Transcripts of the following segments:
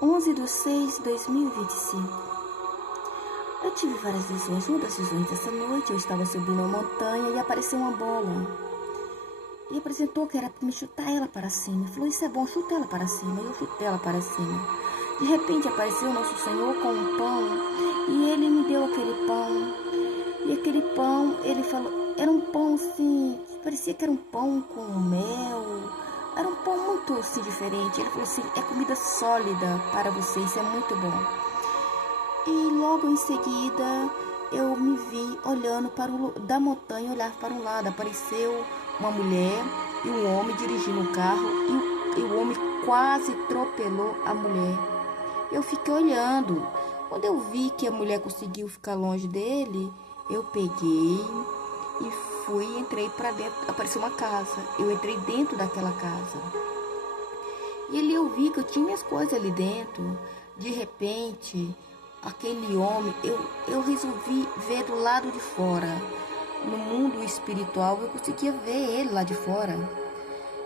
11/6/2025. Eu tive várias visões. Uma das visões dessa noite, eu estava subindo uma montanha e apareceu uma bola. E apresentou que era para me chutar ela para cima. Ele falou, isso é bom, chuta ela para cima. Eu chutei ela para cima. De repente apareceu o nosso Senhor com um pão. E ele me deu aquele pão. E aquele pão, ele falou, era um pão assim, parecia que era um pão com mel. Era um pão muito assim, diferente. Ele falou assim, é comida sólida para você, isso é muito bom. E logo em seguida, eu me vi olhando da montanha, olhar para um lado. Apareceu uma mulher e um homem dirigindo um carro. E o homem quase atropelou a mulher. Eu fiquei olhando. Quando eu vi que a mulher conseguiu ficar longe dele, eu peguei e entrei para dentro. Apareceu uma casa. Eu entrei dentro daquela casa. E ali eu vi que eu tinha minhas coisas ali dentro. De repente, aquele homem, eu resolvi ver do lado de fora. No mundo espiritual, eu conseguia ver ele lá de fora.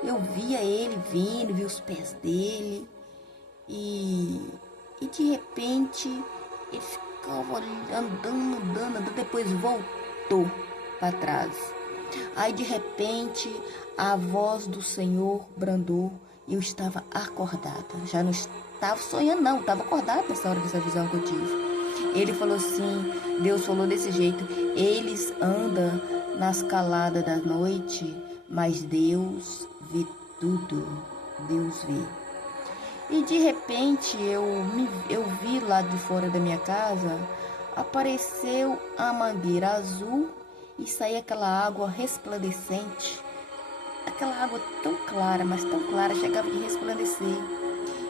Eu via ele vindo, via os pés dele. E de repente, ele ficava andando, depois voltou para trás. Aí de repente, a voz do Senhor brandou e eu estava acordada. Já não estava sonhando não, estava acordada nessa hora dessa visão que eu tive. Ele falou assim, Deus falou desse jeito, eles andam nas caladas da noite, mas Deus vê tudo, Deus vê. E de repente eu vi lá de fora da minha casa, apareceu a mangueira azul e saía aquela água resplandecente. Aquela água tão clara, mas tão clara, chegava de resplandecer.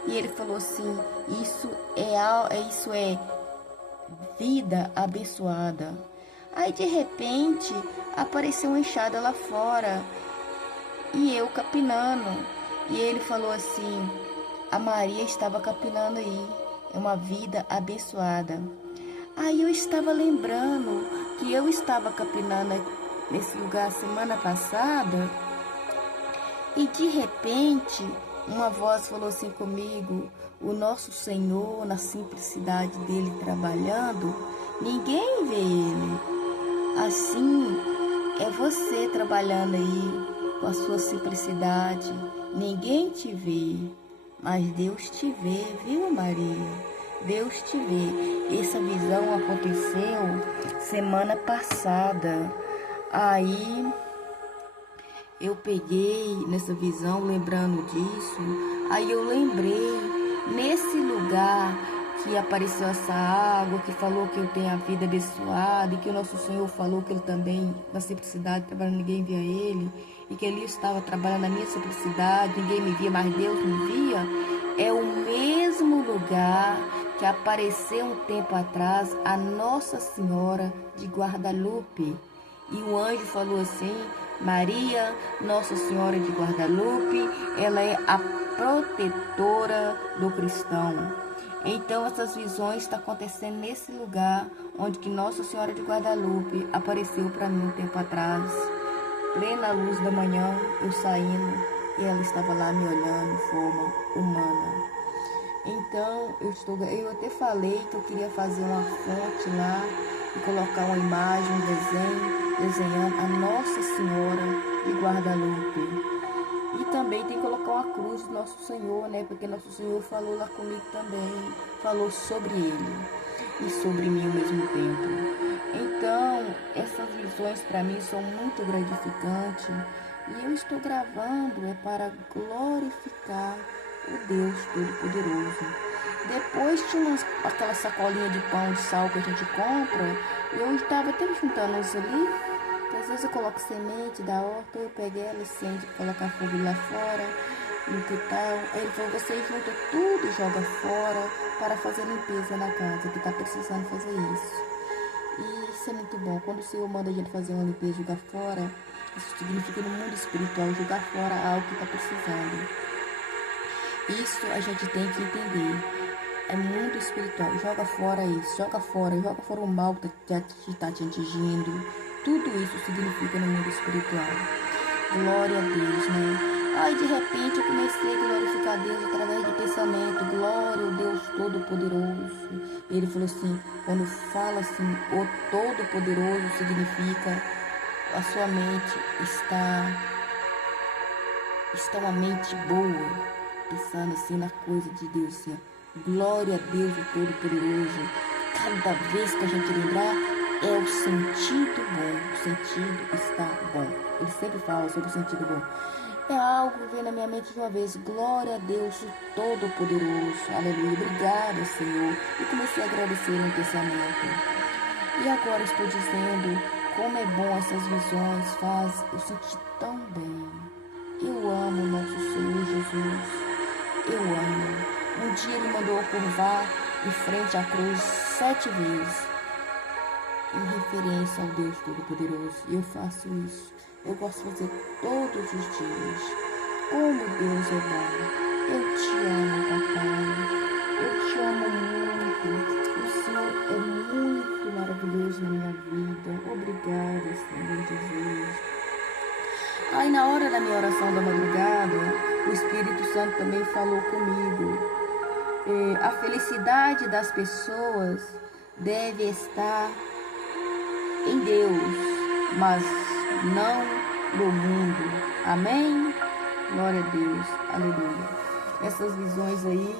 E ele falou assim, isso é vida abençoada. Aí de repente apareceu uma enxada lá fora e eu capinando. E ele falou assim, a Maria estava capinando aí, é uma vida abençoada. Aí eu estava lembrando que eu estava capinando nesse lugar semana passada e de repente uma voz falou assim comigo, o nosso Senhor na simplicidade dele trabalhando, ninguém vê ele. Assim é você trabalhando aí com a sua simplicidade, ninguém te vê. Mas Deus te vê, viu, Maria? Deus te vê. Essa visão aconteceu semana passada. Aí eu peguei nessa visão, lembrando disso. Aí eu lembrei, nesse lugar que apareceu essa água, que falou que eu tenho a vida abençoada, e que o nosso Senhor falou que ele também, na simplicidade, trabalhando, ninguém via ele. E que ele estava trabalhando na minha simplicidade, ninguém me via, mas Deus me via, é o mesmo lugar que apareceu um tempo atrás a Nossa Senhora de Guadalupe. E o anjo falou assim, Maria, Nossa Senhora de Guadalupe, ela é a protetora do cristão. Então essas visões estão acontecendo nesse lugar onde que Nossa Senhora de Guadalupe apareceu para mim um tempo atrás. Plena luz da manhã, eu saindo, e ela estava lá me olhando de forma humana. Então, eu até falei que eu queria fazer uma fonte lá e colocar uma imagem, um desenho, desenhando a Nossa Senhora de Guadalupe. E também tem que colocar uma cruz do Nosso Senhor, né? Porque Nosso Senhor falou lá comigo também, falou sobre ele e sobre mim ao mesmo tempo. Então, essas visões para mim são muito gratificantes e eu estou gravando para glorificar o Deus Todo-Poderoso. Depois tinha aquela sacolinha de pão e sal que a gente compra e eu estava até juntando isso ali. Às vezes eu coloco semente da horta, eu pego ela e sente para colocar fogo lá fora, no quintal. Aí ele falou, você junta tudo e joga fora para fazer limpeza na casa, que está precisando fazer isso. E isso é muito bom. Quando o Senhor manda a gente fazer uma limpeza e jogar fora, isso significa no mundo espiritual jogar fora algo que está precisando. Isso a gente tem que entender. É mundo espiritual. Joga fora isso, joga fora o mal que está te atingindo. Tudo isso significa no mundo espiritual. Glória a Deus, né? Aí de repente eu comecei a glorificar a Deus através de pensamentos pensamento, glória ao Deus Todo-Poderoso. Ele falou assim, quando fala assim, o Todo-Poderoso, significa a sua mente está uma mente boa, pensando assim na coisa de Deus, assim, glória a Deus o Todo-Poderoso. Cada vez que a gente lembrar, é o sentido bom, o sentido está bom. Ele sempre fala sobre o sentido bom. É algo que veio na minha mente de uma vez, glória a Deus o Todo-Poderoso, aleluia, obrigada, Senhor. E comecei a agradecer no pensamento. E agora estou dizendo, como é bom essas visões, faz eu sentir tão bem. Eu amo nosso Senhor Jesus, eu amo. Um dia ele mandou eu curvar em frente à cruz 7 vezes, em referência ao Deus Todo-Poderoso. E eu faço isso. Eu gosto de fazer todos os dias. Como Deus é bom. Eu te amo, papai. Eu te amo muito. O Senhor é muito maravilhoso na minha vida. Obrigada, Senhor Jesus. Aí na hora da minha oração da madrugada, o Espírito Santo também falou comigo. A felicidade das pessoas deve estar em Deus, mas não no mundo. Amém? Glória a Deus. Aleluia. Essas visões aí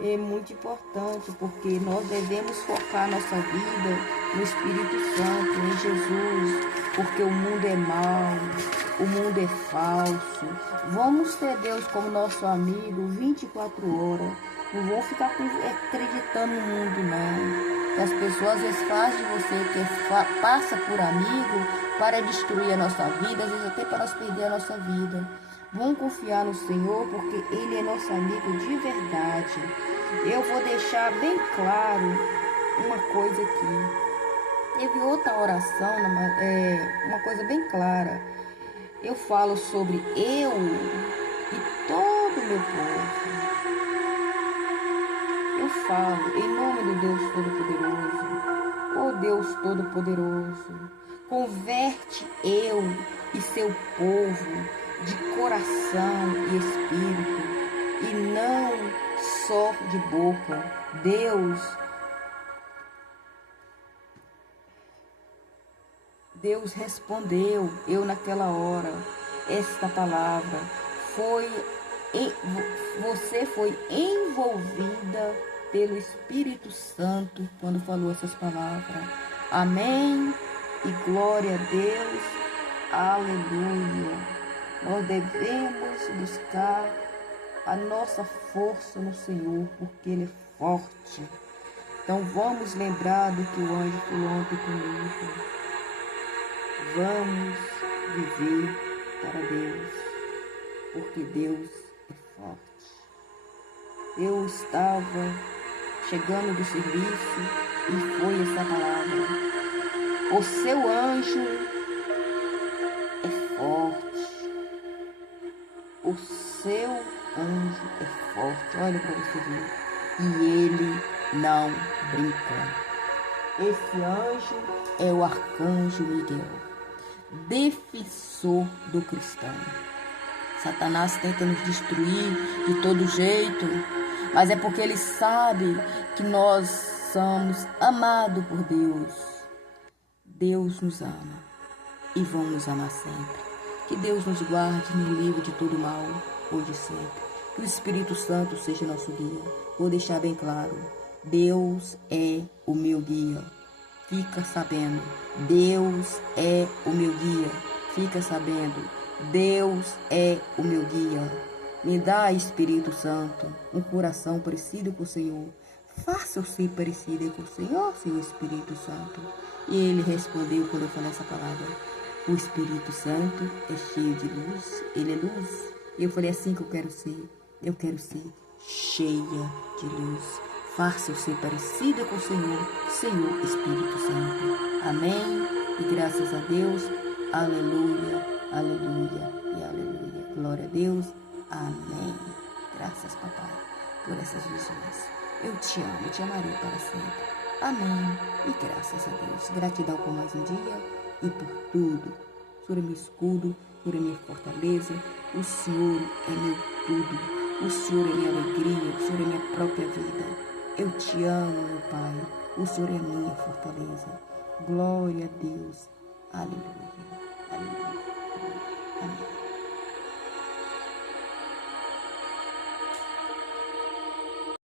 é muito importante, porque nós devemos focar nossa vida no Espírito Santo, em Jesus, porque o mundo é mau, o mundo é falso. Vamos ter Deus como nosso amigo 24 horas. Não vamos ficar acreditando no mundo, não. Que as pessoas às vezes fazem de você que passa por amigo para destruir a nossa vida, às vezes até para nós perder a nossa vida. Vamos confiar no Senhor, porque Ele é nosso amigo de verdade. Eu vou deixar bem claro uma coisa aqui. Teve outra oração, uma coisa bem clara. Eu falo sobre eu e todo o meu povo. Eu falo em nome do Deus Todo-Poderoso. Ó Deus Todo-Poderoso, converte eu e seu povo de coração e espírito, e não só de boca. Deus respondeu eu naquela hora esta palavra. Você foi envolvida pelo Espírito Santo quando falou essas palavras. Amém e glória a Deus. Aleluia. Nós devemos buscar a nossa força no Senhor, porque Ele é forte. Então vamos lembrar do que o anjo falou ontem comigo. Vamos viver para Deus, porque Deus é forte. Eu estava chegando do serviço e foi essa palavra. O seu anjo é forte. O seu anjo é forte. Olha para você ver. E ele não brinca. Esse anjo é o arcanjo Miguel, defensor do cristão. Satanás tenta nos destruir de todo jeito, mas é porque ele sabe que nós somos amados por Deus. Deus nos ama e vão nos amar sempre. Que Deus nos guarde e nos livre de todo mal, hoje e sempre. Que o Espírito Santo seja nosso guia. Vou deixar bem claro, Deus é o meu guia. Fica sabendo, Deus é o meu guia. Fica sabendo, Deus é o meu guia. Me dá, Espírito Santo, um coração parecido com o Senhor. Faça eu ser parecido com o Senhor, Senhor Espírito Santo. E ele respondeu quando eu falei essa palavra. O Espírito Santo é cheio de luz. Ele é luz. Eu falei assim que eu quero ser. Eu quero ser cheia de luz. Faça eu ser parecida com o Senhor, Senhor Espírito Santo. Amém. E graças a Deus. Aleluia, aleluia e aleluia. Glória a Deus. Amém. Graças, papai, por essas visões. Eu te amo, te amarei para sempre. Amém. E graças a Deus. Gratidão por mais um dia e por tudo. O Senhor é meu escudo, o Senhor é minha fortaleza. O Senhor é meu tudo. O Senhor é minha alegria, o Senhor é minha própria vida. Eu te amo, meu Pai. O Senhor é a minha fortaleza. Glória a Deus. Aleluia.